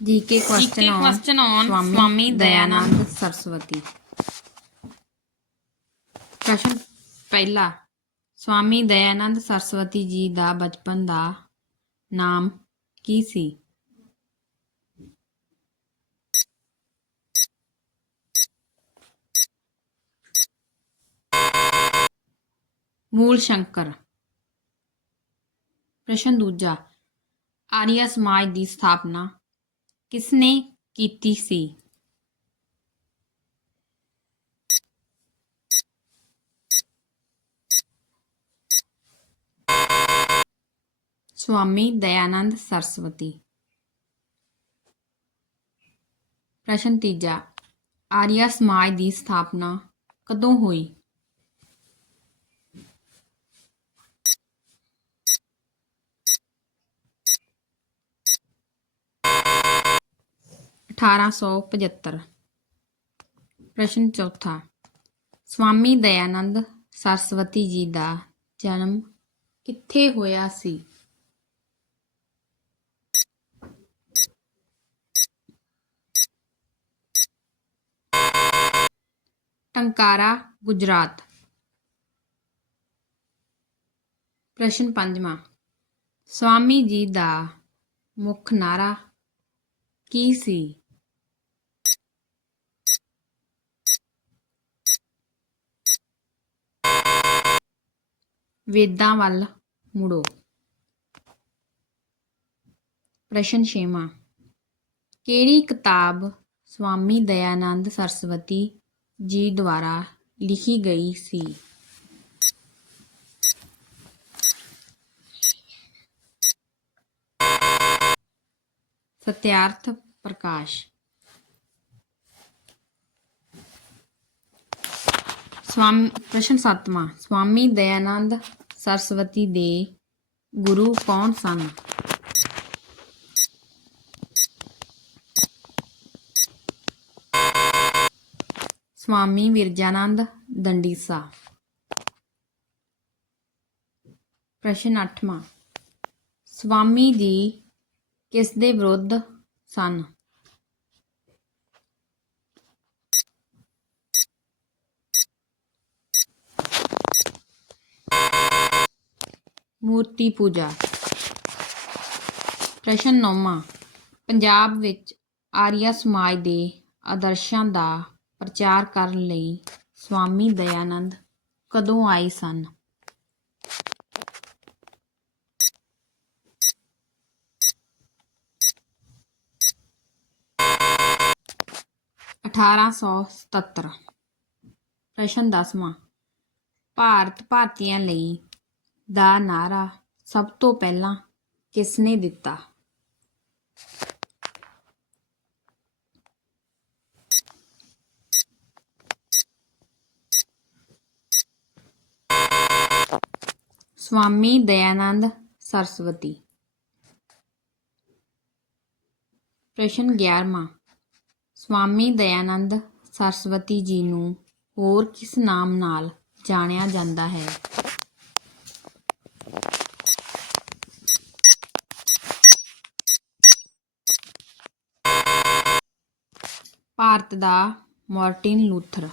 GK question GK on question on Swami Dayanand Saraswati ਪ੍ਰਸ਼ਨ ਪਹਿਲਾ ਸਵਾਮੀ ਦਇਆਨੰਦ ਸਰਸਵਤੀ ਜੀ ਦਾ ਬਚਪਨ ਦਾ ਨਾਮ ਕੀ ਸੀ? ਮੂਲ ਸ਼ੰਕਰ। ਪ੍ਰਸ਼ਨ ਦੂਜਾ ਆਰੀਆ ਸਮਾਜ ਦੀ ਸਥਾਪਨਾ ਕਿਸਨੇ ਕੀਤੀ ਸੀ ਸਵਾਮੀ ਦਇਆਨੰਦ ਸਰਸਵਤੀ ਪ੍ਰਸ਼ਨ ਤੀਜਾ ਆਰੀਆ ਸਮਾਜ ਦੀ ਸਥਾਪਨਾ ਕਦੋਂ ਹੋਈ ਅਠਾਰਾਂ ਸੌ ਪਝੱਤਰ। ਪ੍ਰਸ਼ਨ ਚੌਥਾ। ਸਵਾਮੀ ਦਇਆਨੰਦ ਸਰਸਵਤੀ ਜੀ ਦਾ ਜਨਮ ਕਿੱਥੇ ਹੋਇਆ ਸੀ? ਟੰਕਾਰਾ, ਗੁਜਰਾਤ। ਪ੍ਰਸ਼ਨ ਪੰਜਵਾਂ। ਸਵਾਮੀ ਜੀ ਦਾ ਮੁੱਖ ਨਾਰਾ ਕੀ ਸੀ? ਵੇਦਾਂ ਵੱਲ ਮੁੜੋ। ਪ੍ਰਸ਼ਨ ਛੇਵਾਂ। ਕਿਹੜੀ ਕਿਤਾਬ ਸਵਾਮੀ ਦਇਆਨੰਦ ਸਰਸਵਤੀ ਜੀ ਦੁਆਰਾ ਲਿਖੀ ਗਈ ਸੀ? ਸਤਿਆਰਥ ਪ੍ਰਕਾਸ਼। ਸਵਾਮੀ, ਪ੍ਰਸ਼ਨ ਸੱਤਵਾਂ। ਸਵਾਮੀ ਦਇਆਨੰਦ ਸਰਸਵਤੀ ਦੇ ਗੁਰੂ ਕੌਣ ਸਨ? ਸਵਾਮੀ ਵਿਰਜਾਨੰਦ ਦੰਡੀਸਾ। ਪ੍ਰਸ਼ਨ 8ਵਾਂ ਸਵਾਮੀ ਜੀ ਕਿਸ ਦੇ ਵਿਰੁੱਧ ਸਨ? ਮੂਰਤੀ ਪੂਜਾ। ਪ੍ਰਸ਼ਨ ਨੌਵਾਂ। ਪੰਜਾਬ ਵਿੱਚ ਆਰੀਆ ਸਮਾਜ ਦੇ ਆਦਰਸ਼ਾਂ ਦਾ ਪ੍ਰਚਾਰ ਕਰਨ ਲਈ ਸਵਾਮੀ ਦਇਆਨੰਦ ਕਦੋਂ ਆਏ ਸਨ? ਅਠਾਰਾਂ ਸੌ ਸਤੱਤਰ। ਪ੍ਰਸ਼ਨ ਦਸਵਾਂ। ਭਾਰਤ ਭਾਰਤੀਆਂ ਲਈ ਦਾ ਨਾਰਾ ਸਭ ਤੋਂ ਪਹਿਲਾਂ ਕਿਸਨੇ ਦਿੱਤਾ? ਸਵਾਮੀ ਦਇਆਨੰਦ ਸਰਸਵਤੀ। ਪ੍ਰਸ਼ਨ 11ਵਾਂ ਸਵਾਮੀ ਦਇਆਨੰਦ ਸਰਸਵਤੀ ਜੀ ਨੂੰ ਹੋਰ ਕਿਸ ਨਾਮ ਨਾਲ ਜਾਣਿਆ ਜਾਂਦਾ ਹੈ? ਭਾਰਤ ਦਾ ਮਾਰਟਿਨ ਲੂਥਰ।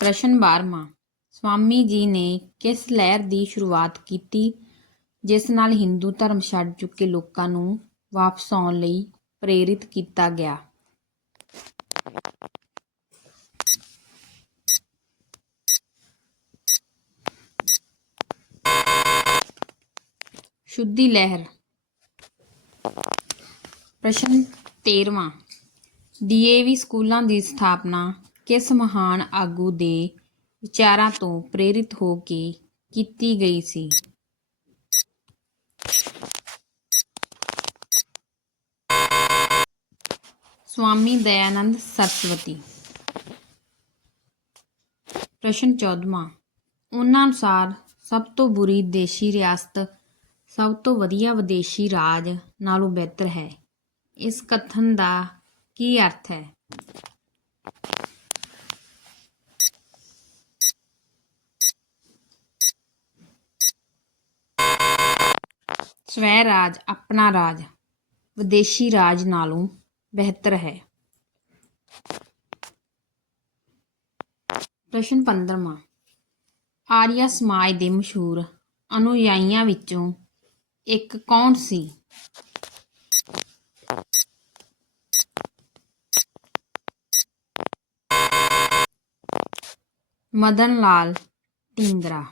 ਪ੍ਰਸ਼ਨ 12ਵਾਂ ਸਵਾਮੀ ਜੀ ਨੇ ਕਿਸ ਲਹਿਰ ਦੀ ਸ਼ੁਰੂਆਤ ਕੀਤੀ, ਜਿਸ ਨਾਲ ਹਿੰਦੂ ਧਰਮ ਛੱਡ ਚੁੱਕੇ ਲੋਕਾਂ ਨੂੰ ਵਾਪਸ ਆਉਣ ਲਈ ਪ੍ਰੇਰਿਤ ਕੀਤਾ ਗਿਆ? ਸ਼ੁੱਧੀ ਲਹਿਰ। ਪ੍ਰਸ਼ਨ 13ਵਾਂ ਡੀਏਵੀ ਸਕੂਲਾਂ ਦੀ ਸਥਾਪਨਾ ਕਿਸ ਮਹਾਨ ਆਗੂ ਦੇ ਵਿਚਾਰਾਂ ਤੋਂ ਪ੍ਰੇਰਿਤ ਹੋ ਕੇ ਕੀਤੀ ਗਈ ਸੀ? ਸਵਾਮੀ ਦਇਆਨੰਦ ਸਰਸਵਤੀ। ਪ੍ਰਸ਼ਨ 14ਵਾਂ ਉਹਨਾਂ ਅਨੁਸਾਰ ਸਭ ਤੋਂ ਬੁਰੀ ਦੇਸ਼ੀ ਰਿਆਸਤ, ਸਭ ਤੋਂ ਵਧੀਆ ਵਿਦੇਸ਼ੀ ਰਾਜ ਨਾਲੋਂ ਬਿਹਤਰ ਹੈ। ਇਸ ਕਥਨ ਦਾ ਕੀ ਅਰਥ ਹੈ? ਸਵੈ ਰਾਜ ਆਪਣਾ ਰਾਜ, ਵਿਦੇਸ਼ੀ ਰਾਜ ਨਾਲੋਂ ਬਿਹਤਰ ਹੈ। ਪ੍ਰਸ਼ਨ 15ਵਾਂ ਆਰੀਆ ਸਮਾਜ ਦੇ ਮਸ਼ਹੂਰ ਅਨੁਯਾਈਆਂ ਵਿੱਚੋਂ ਇੱਕ ਕੌਣ ਸੀ? ਮਦਨ ਲਾਲ ਢੀਂਗਰਾ